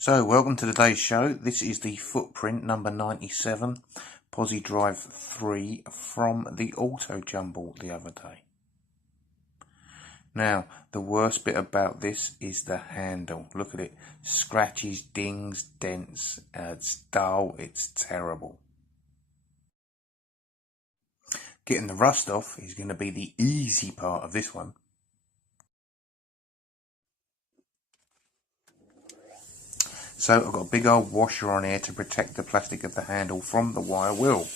So, welcome to today's show. This is the footprint number 97, Pozidriv 3 from the Auto Jumble the other day. Now, the worst bit about this is the handle. Look at it. Scratches, dings, dents. It's dull. It's terrible. Getting the rust off is going to be the easy part of this one. So I've got a big old washer on here to protect the plastic of the handle from the wire wheel.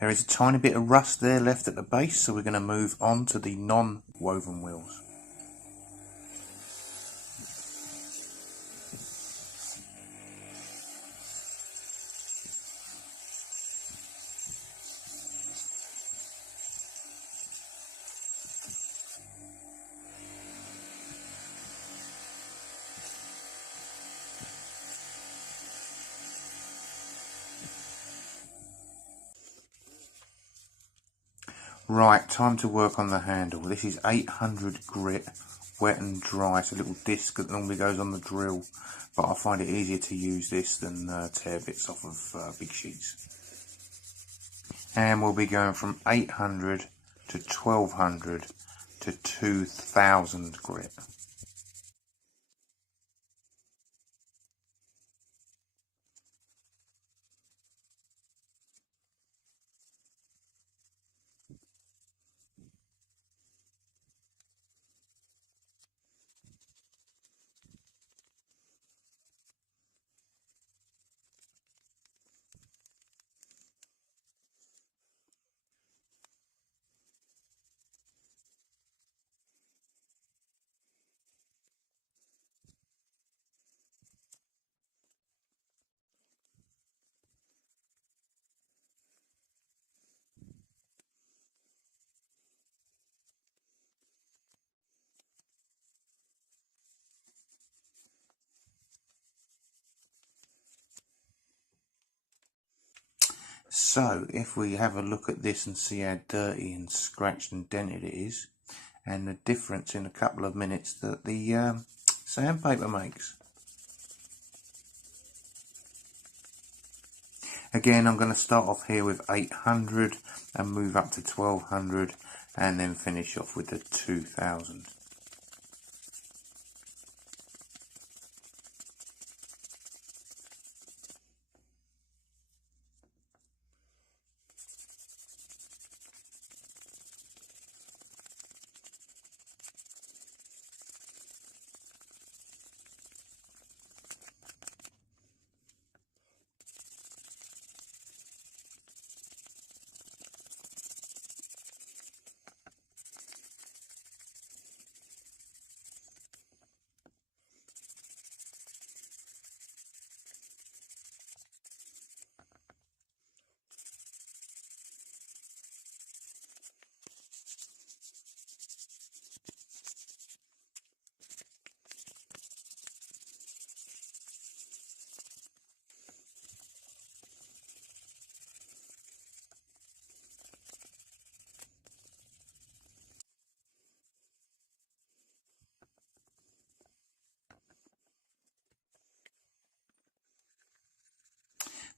There is a tiny bit of rust there left at the base, so we're going to move on to the non-woven wheels. Right, time to work on the handle. This is 800 grit, wet and dry. It's a little disc that normally goes on the drill, but I find it easier to use this than tear bits off of big sheets. And we'll be going from 800 to 1200 to 2000 grit. So, if we have a look at this and see how dirty and scratched and dented it is, and the difference in a couple of minutes that the sandpaper makes. Again, I'm going to start off here with 800 and move up to 1200 and then finish off with the 2000.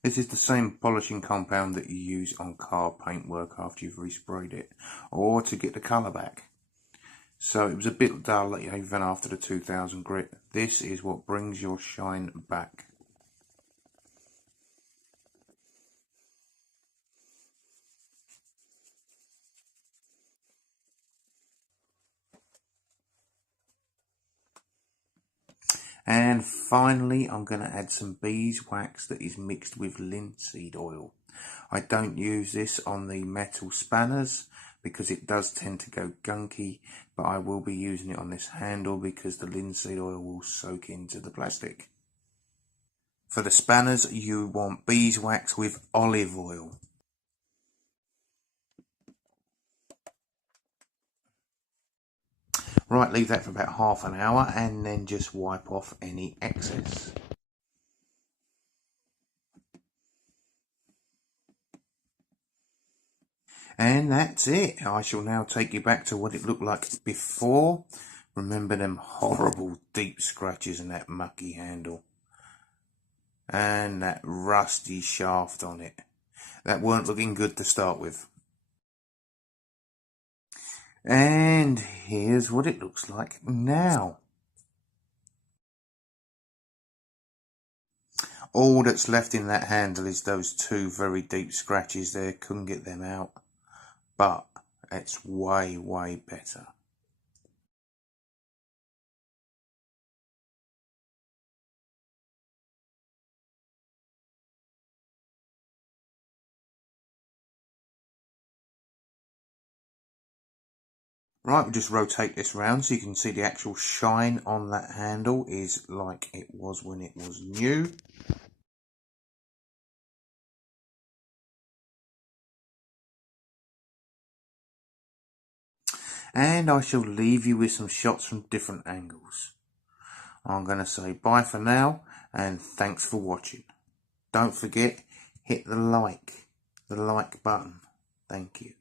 This is the same polishing compound that you use on car paintwork after you've resprayed it, or to get the colour back. So it was a bit dull even after the 2000 grit. This is what brings your shine back. And finally, I'm going to add some beeswax that is mixed with linseed oil. I don't use this on the metal spanners because it does tend to go gunky, but I will be using it on this handle because the linseed oil will soak into the plastic. For the spanners, you want beeswax with olive oil. Right, leave that for about half an hour and then just wipe off any excess. And that's it. I shall now take you back to what it looked like before. Remember them horrible deep scratches and that mucky handle. And that rusty shaft on it. That weren't looking good to start with. And here's what it looks like now. All that's left in that handle is those two very deep scratches there. Couldn't get them out. But it's way, way better. Right, we'll just rotate this round so you can see the actual shine on that handle is like it was when it was new. And I shall leave you with some shots from different angles. I'm going to say bye for now and thanks for watching. Don't forget, hit the like button. Thank you.